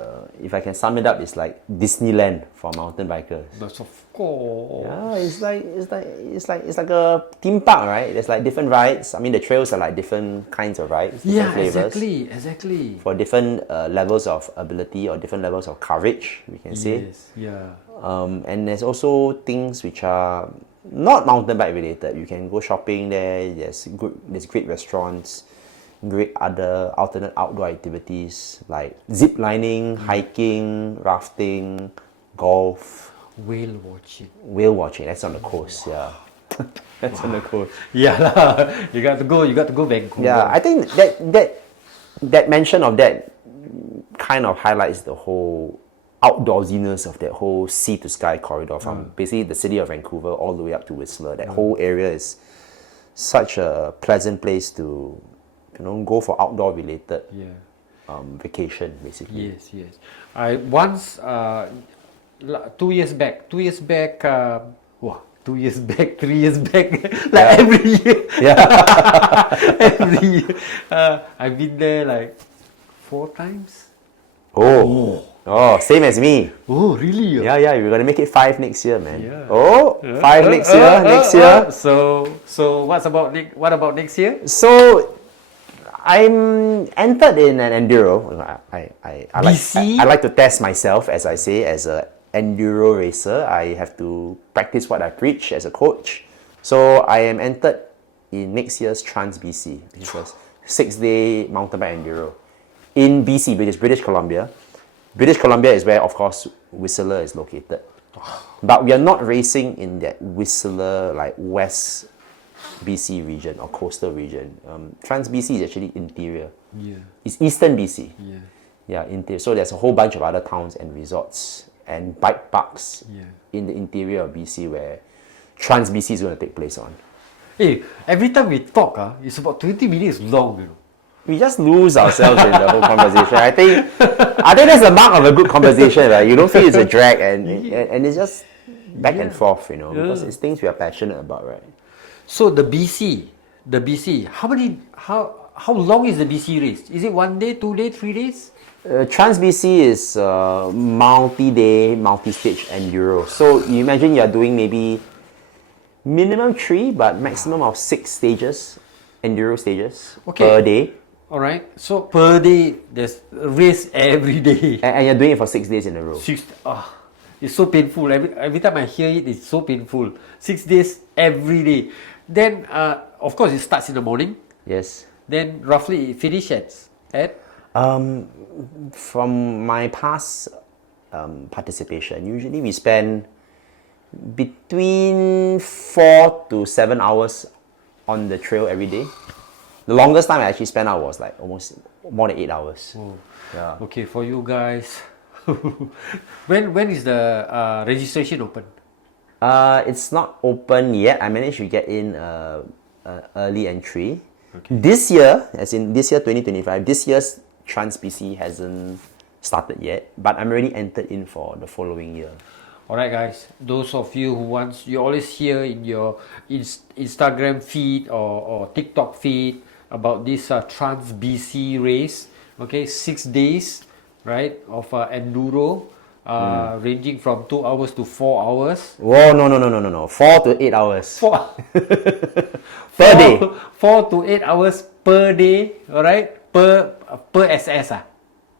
if I can sum it up, it's like Disneyland for mountain bikers. But of course. Yeah, it's like a theme park, right? There's like different rides. I mean, the trails are like different kinds of rides, different flavors. Exactly. For different levels of ability or different levels of courage, we can say. Yes, yeah. And there's also things which are not mountain bike related. You can go shopping there. There's great restaurants, great other alternate outdoor activities like zip lining, hiking, rafting, golf. Whale watching. That's on the coast. Yeah. That's on the coast. Yeah, you got to go Vancouver. Yeah, I think that mention of that kind of highlights the whole outdoorsiness of that whole sea to sky corridor from basically the city of Vancouver all the way up to Whistler. That whole area is such a pleasant place to, you know, go for outdoor related vacation basically. Yes. I once 2 years back, 3 years back, like every year. Yeah. Every year. I've been there like 4 times. Oh, same as me. Oh, really? Yeah, we're gonna make it 5 next year, man. Yeah. 5 next year. So what about next year? So I'm entered in an enduro. I like to test myself, as I say, as a enduro racer. I have to practice what I preach as a coach. So I am entered in next year's Trans BC, which was 6-day mountain bike enduro in BC, British Columbia. British Columbia is where, of course, Whistler is located. But we are not racing in that Whistler, like west BC region or coastal region. Trans BC is actually interior. Yeah. It's eastern BC. Yeah. Yeah, interior. So there's a whole bunch of other towns and resorts and bike parks in the interior of BC where Trans BC is going to take place on. Hey, every time we talk, it's about 20 minutes long, you know. We just lose ourselves in the whole conversation. I think that's the mark of a good conversation, right? You don't feel it's a drag and it's just back and forth, you know, because it's things we are passionate about, right? So the BC, how long is the BC race? Is it 1 day, 2 day, 3 days? Trans BC is multi-day, multi-stage enduro. So you imagine you're doing maybe minimum 3, but maximum of 6 stages, enduro stages per day. All right. So per day, there's a race every day. And you're doing it for 6 days in a row. It's so painful. Every time I hear it, it's so painful. 6 days every day. Then, of course, it starts in the morning. Yes. Then roughly it finishes at? From my past participation, usually we spend between 4 to 7 hours on the trail every day. The longest time I actually spent out was like almost more than 8 hours. Oh. Yeah. Okay, for you guys, when is the registration open? It's not open yet. I managed to get in early entry. Okay. This year, as in this year 2025, this year's Trans BC hasn't started yet, but I'm already entered in for the following year. Alright guys, those of you who you always hear in your Instagram feed or TikTok feed about this Trans BC race, okay, 6 days, right, of enduro, ranging from 2 hours to 4 hours. Whoa, no. 4 to 8 hours. Per day. 4 to 8 hours per day, alright, per SS.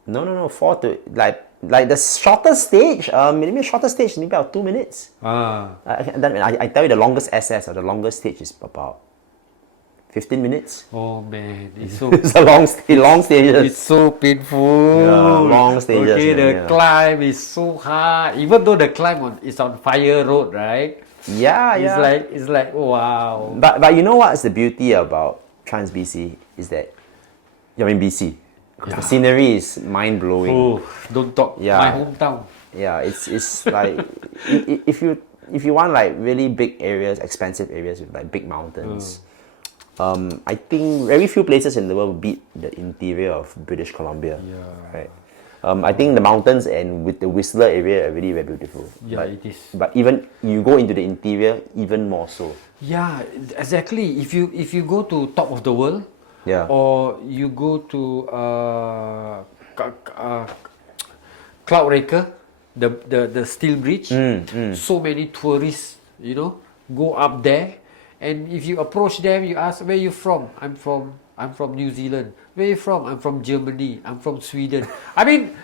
No, 4 to, like the shortest stage, maybe shortest stage, maybe about 2 minutes. I tell you the longest SS or the longest stage is about 15 minutes. Oh man, it's so it's a long stages. It's so painful. Yeah, long stages. Okay, the climb is so hard. Even though the climb is on fire road, right? Yeah. It's like wow. But you know what's the beauty about Trans BC is that you're in BC. Because the scenery is mind blowing. Oh, don't talk. Yeah. My hometown. Yeah, it's like if you want like really big areas, expansive areas with like big mountains. I think very few places in the world beat the interior of British Columbia. Yeah. Right. I think the mountains and with the Whistler area are really very beautiful. Yeah, it is. But even you go into the interior, even more so. Yeah, exactly. If you go to top of the world, or you go to Cloudraker, the steel bridge, so many tourists, go up there, and if you approach them, you ask, where you from? I'm from New Zealand. Where you from? I'm from Germany. I'm from Sweden. I mean,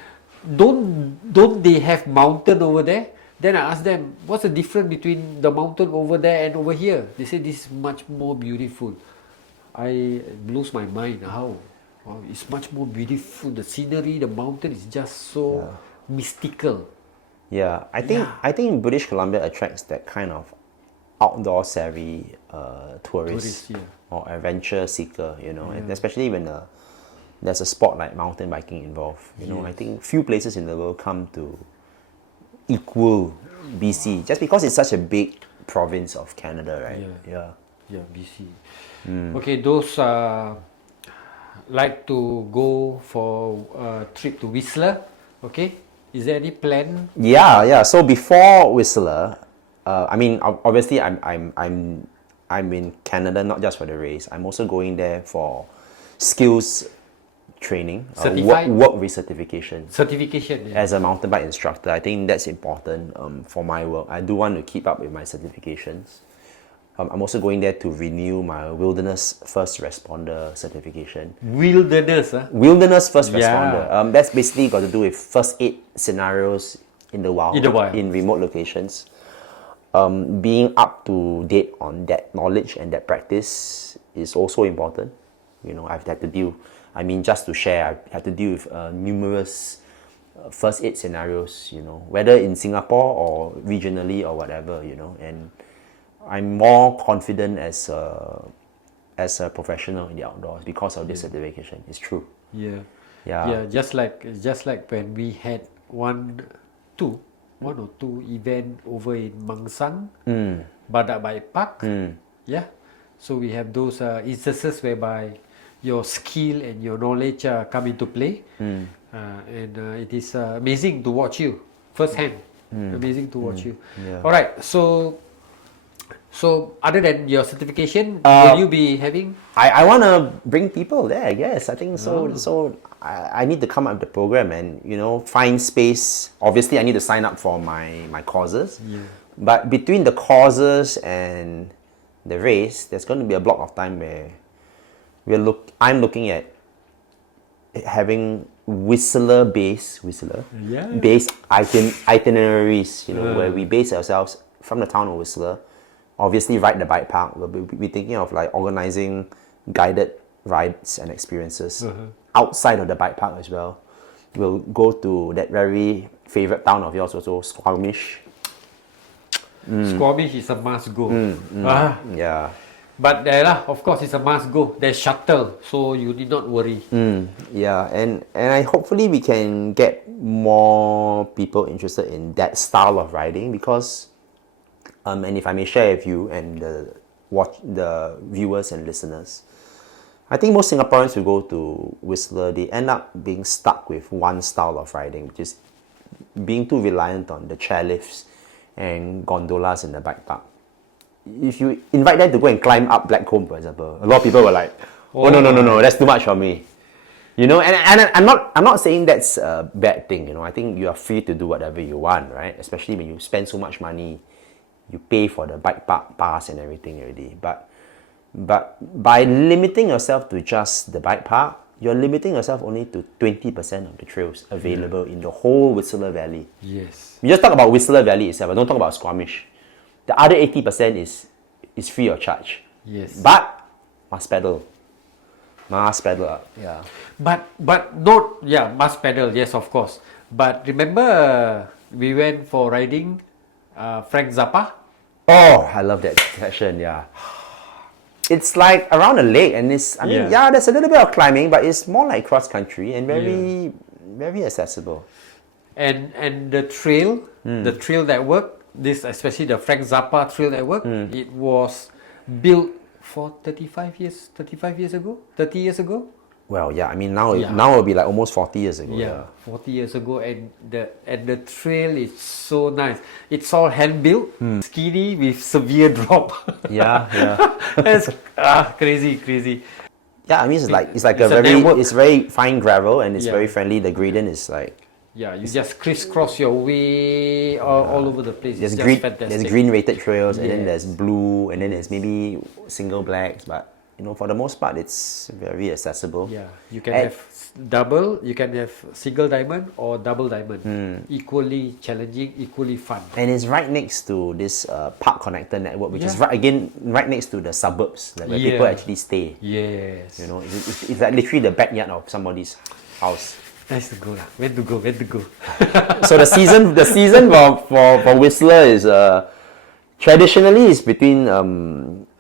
don't they have mountain over there? Then I ask them, what's the difference between the mountain over there and over here? They say this is much more beautiful. It blows my mind. How? Wow, it's much more beautiful. The scenery, the mountain is just so mystical. Yeah, I think British Columbia attracts that kind of outdoor savvy tourist or adventure seeker, and especially when there's a sport like mountain biking involved. I think few places in the world come to equal BC just because it's such a big province of Canada, right? Yeah, BC. Okay, those like to go for a trip to Whistler. Okay, is there any plan? Yeah. So before Whistler, I mean, obviously, I'm in Canada not just for the race. I'm also going there for skills training, work recertification. As a mountain bike instructor, I think that's important for my work. I do want to keep up with my certifications. I'm also going there to renew my Wilderness First Responder certification. Wilderness First Responder. That's basically got to do with first aid scenarios in the wild, in remote locations. Being up to date on that knowledge and that practice is also important. I've had to deal, just to share, I've had to deal with numerous first aid scenarios, whether in Singapore or regionally or whatever, and I'm more confident as a professional in the outdoors because of this certification. It's true. Yeah. Yeah. Yeah, just like when we had one or two event over in Mangsang, Badak Bike Park. Yeah. So we have those instances whereby your skill and your knowledge come into play, and it is amazing to watch you firsthand. Amazing to watch you. Yeah. All right. So other than your certification, will you be having? I want to bring people there, I guess. I think so. So I need to come up with the program and, find space. Obviously, I need to sign up for my courses. Yeah. But between the courses and the race, there's going to be a block of time where I'm looking at having based itineraries, where we base ourselves from the town of Whistler. Obviously, ride the bike park. We'll be thinking of like organizing guided rides and experiences outside of the bike park as well. We'll go to that very favorite town of yours also, Squamish. Squamish is a must go. Yeah. But of course, it's a must go. There's shuttle, so you need not worry. Yeah, and hopefully we can get more people interested in that style of riding because, and if I may share with you and the viewers and listeners, I think most Singaporeans who go to Whistler, they end up being stuck with one style of riding, which is being too reliant on the chairlifts and gondolas in the bike park. If you invite them to go and climb up Blackcomb, for example, a lot of people were like, "Oh no, that's too much for me." And I'm not saying that's a bad thing. I think you are free to do whatever you want, right? Especially when you spend so much money, you pay for the bike park pass and everything already. But by limiting yourself to just the bike park, you're limiting yourself only to 20% of the trails available in the whole Whistler Valley. Yes. We just talk about Whistler Valley itself. I don't talk about Squamish. The other 80% is free of charge. Yes. But must pedal. Must pedal up. Yeah. But not must pedal. Yes, of course. But remember, we went for riding Frank Zappa. Oh, I love that section. Yeah. It's like around a lake, and there's a little bit of climbing, but it's more like cross country and very accessible. And the trail network, this especially the Frank Zappa trail network, it was built for 30 years ago. Well, yeah, I mean now it'll be like almost 40 years ago. Yeah, 40 years ago, and the trail is so nice. It's all hand built, skinny with severe drop. Yeah. It's crazy. Yeah, I mean it's very fine gravel and it's very friendly. The gradient is like you just crisscross your way all over the place. It's just fantastic. There's green rated trails and then there's blue and then there's maybe single blacks, but for the most part it's very accessible. Yeah, you can have double, you can have single diamond or double diamond. Equally challenging, equally fun. And it's right next to this park connector network, which is right next to the suburbs, where people actually stay. Yes. It's like literally the backyard of somebody's house. Nice to go lah. When to go? So the season for Whistler is traditionally is between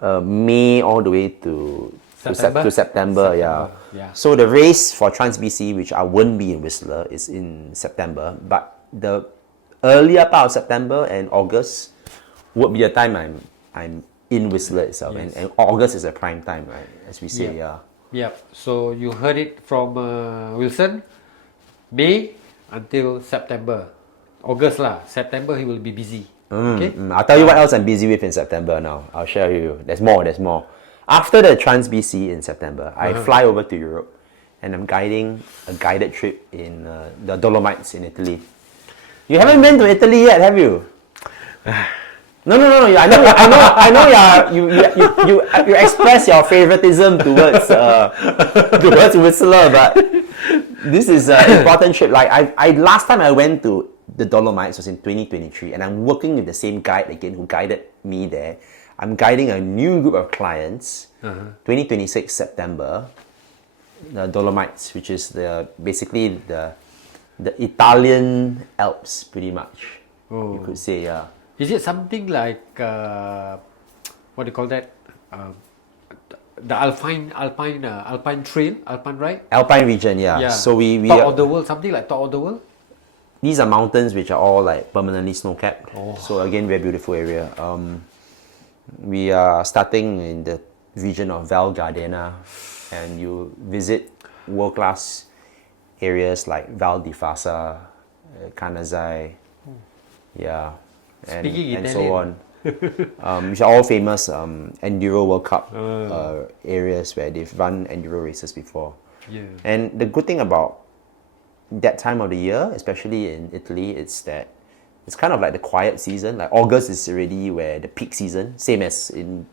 May all the way to September. Yeah. So the race for Trans BC, which I won't be in Whistler, is in September. But the earlier part of September and August would be a time I'm in Whistler itself, and August is a prime time, right? As we say, Yeah. So you heard it from Wilson. May until September. August lah. September he will be busy. Okay? I'll tell you what else I'm busy with in September now. I'll share with you. There's more. After the Trans BC in September, I fly over to Europe and I'm guiding a guided trip in the Dolomites in Italy. You haven't been to Italy yet, have you? No. I know. You express your favoritism towards Whistler, but this is an important trip. Like I last time I went to the Dolomites was in 2023, and I'm working with the same guide again who guided me there. I'm guiding a new group of clients. 2026 September, the Dolomites, which is basically the Italian Alps, pretty much. You could say, yeah. Is it something like what do you call that? The Alpine trail, Alpine ride. Alpine region, yeah. So we top are, of the world, something like top of the world. these are mountains which are all like permanently snow-capped. So again, very beautiful area. We are starting in the region of Val Gardena, and you visit world-class areas like Val di Fasa, Canazai, and so on. Which are all famous enduro World Cup areas where they've run enduro races before. And the good thing about that time of the year, especially in Italy, it's that it's kind of like the quiet season. Like August is already where the peak season, same as in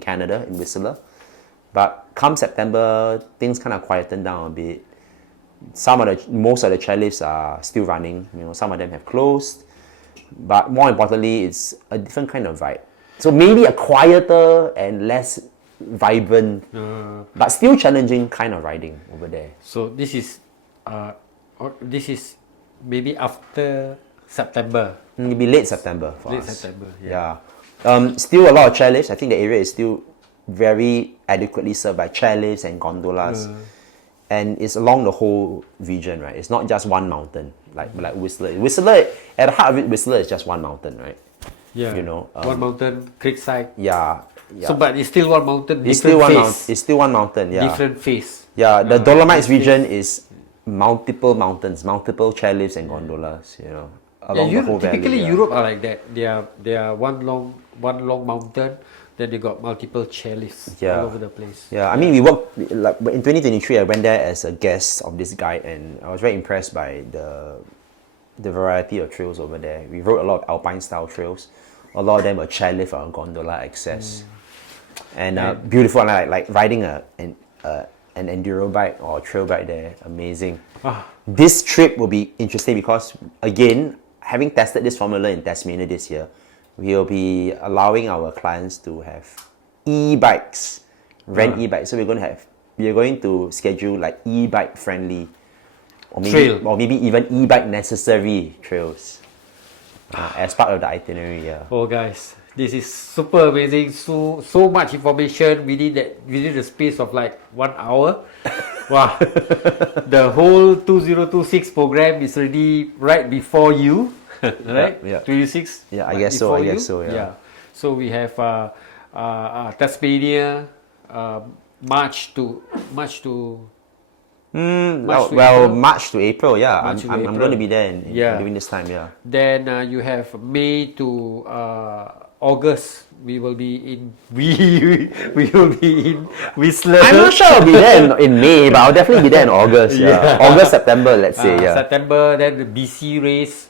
Canada, in Whistler. But come September, things kind of quieten down a bit. Most of the chairlifts are still running. Some of them have closed. But more importantly, it's a different kind of vibe. So maybe a quieter and less vibrant, but still challenging kind of riding over there. So this is maybe after September. Maybe late September for Late us. September, Still a lot of chairlifts. I think the area is still very adequately served by chairlifts and gondolas. And it's along the whole region, right? It's not just one mountain, like Whistler. Whistler, at the heart of it, Whistler is just one mountain, right? One mountain, Creekside. Yeah. So, but it's still one mountain, It's still one mountain, yeah. Different face. Yeah, the Dolomites region is multiple mountains, multiple chairlifts and gondolas, along the whole valley. Typically Europe are like that. They are one long mountain. Then they got multiple chairlifts all over the place. Yeah, I mean, we worked, like, in 2023, I went there as a guest of this guide, and I was very impressed by the variety of trails over there. We rode a lot of alpine-style trails. A lot of them were chairlift or gondola access. And beautiful, like riding an enduro bike or a trail bike there, amazing. This trip will be interesting because, again, having tested this formula in Tasmania this year, we'll be allowing our clients to have e-bikes, rent e-bikes. So we're going to schedule like e-bike friendly, or maybe even e-bike necessary trails as part of the itinerary. Yeah. Oh, guys, this is super amazing. So much information within the space of like 1 hour. Wow, the whole 2026 program is already right before you. Right? Yeah. 26? Yeah, I guess so. Yeah. So we have Tasmania, March to March to April. Yeah, I'm going to be there during this time. Yeah. Then you have May to August. We will be in Whistler. I'm not sure I'll be there in May, but I'll definitely be there in August. Yeah. August, September, let's say. Yeah. September, then the BC race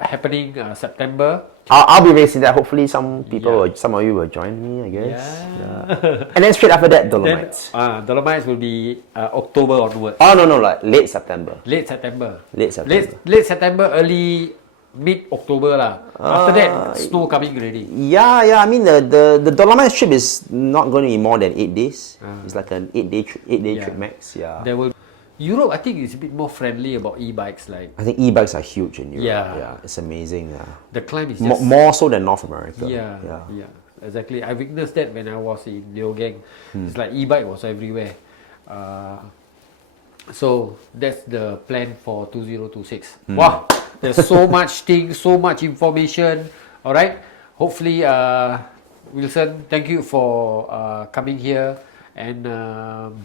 happening September. I'll be racing that. Hopefully, some of you will join me, I guess. Yeah. And then straight after that, Dolomites. Dolomites will be October onward. Oh no, like late September. Late September, early mid-October lah. After that, snow coming already. Yeah. I mean, the Dolomites trip is not going to be more than 8 days. It's like an 8-day trip max. Yeah. There will. Europe, I think, is a bit more friendly about e-bikes. Like, I think e-bikes are huge in Europe. Yeah. It's amazing. The climb is just more so than North America. Yeah, exactly. I witnessed that when I was in Leogang. It's like e-bike was everywhere. So that's the plan for 2026. Wow, there's so much things, so much information. All right. Hopefully, Wilson, thank you for coming here and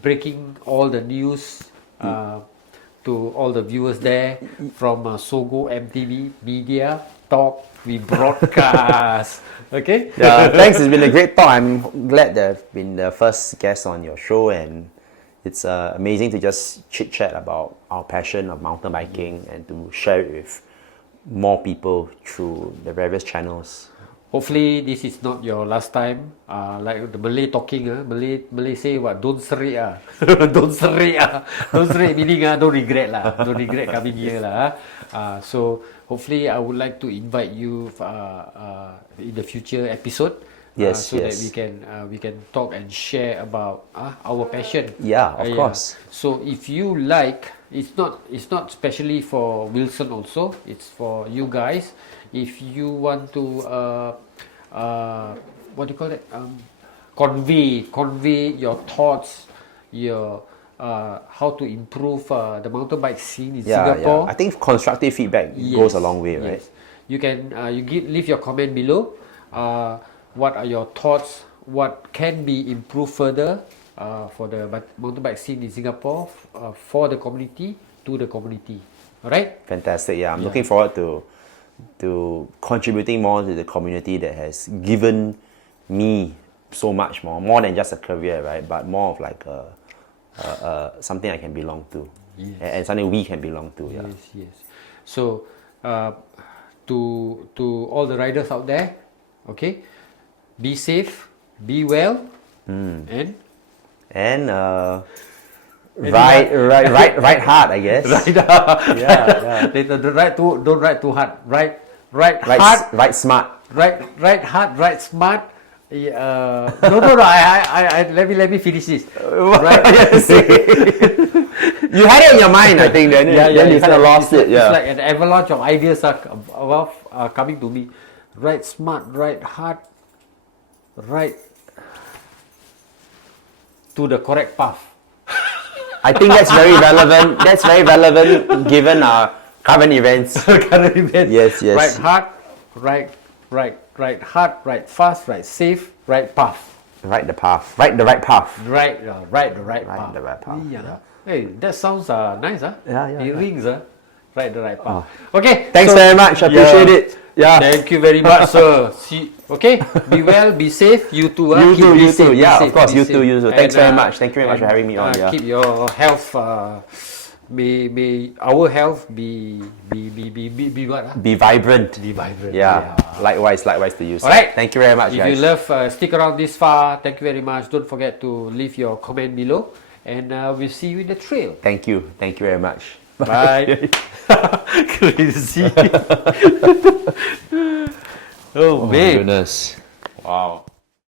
breaking all the news to all the viewers there from SoGo MTB Media Talk. We broadcast. Okay. Yeah. Thanks. It's been a great talk. I'm glad that I've been the first guest on your show, and it's amazing to just chit chat about our passion of mountain biking and to share it with more people through the various channels. Hopefully this is not your last time. Like the Malay talking, Malay say what? Don't serik don't serik Don't serik meaning don't regret lah. Don't regret coming here lah. So hopefully I would like to invite you in the future episode. Yes, that we can talk and share about our passion. Yeah, of course. So if you like, it's not specially for Wilson also. It's for you guys. If you want to what do you call it? Convey your thoughts, your how to improve the mountain bike scene in Singapore. I think constructive feedback goes a long way, right? Yes. You can leave your comment below. What are your thoughts? What can be improved further for the mountain bike scene in Singapore for the community, to the community. All right? Fantastic. Yeah, I'm looking forward to contributing more to the community that has given me so much more than just a career, right? But more of like something I can belong to, and something we can belong to. Yeah. Yes. So, to all the riders out there, okay, be safe, be well, and ride hard, I guess. Ride hard. Yeah. Don't ride too hard. Ride hard. Ride smart. Ride hard. Ride smart. No. I let me finish this. Right. You had it in your mind, I think. Then you kind of lost it. Yeah. It's like an avalanche of ideas are coming to me. Ride smart. Ride hard. Ride to the correct path. I think that's very relevant. That's very relevant given our current events. Yes. Ride hard, ride hard, ride fast, ride safe, ride path. Ride the path. Ride the right path. Ride the right path. Ride the right path. Yeah. Hey, that sounds nice, huh? Yeah. It rings, huh? Ride the right path. Okay. Thanks very much. I appreciate it. Yeah. Thank you very much, sir. Okay. Be well, be safe. You too. You too. Yeah, of course. You too. Thanks very much. Thank you very much for having me on. Keep your health. May our health be what? Be vibrant. Be vibrant. Yeah. Likewise to you. All right. Thank you very much, guys. If you love, stick around this far. Thank you very much. Don't forget to leave your comment below, and we'll see you in the trail. Thank you very much. Bye. Crazy. Oh, man. Goodness. Wow.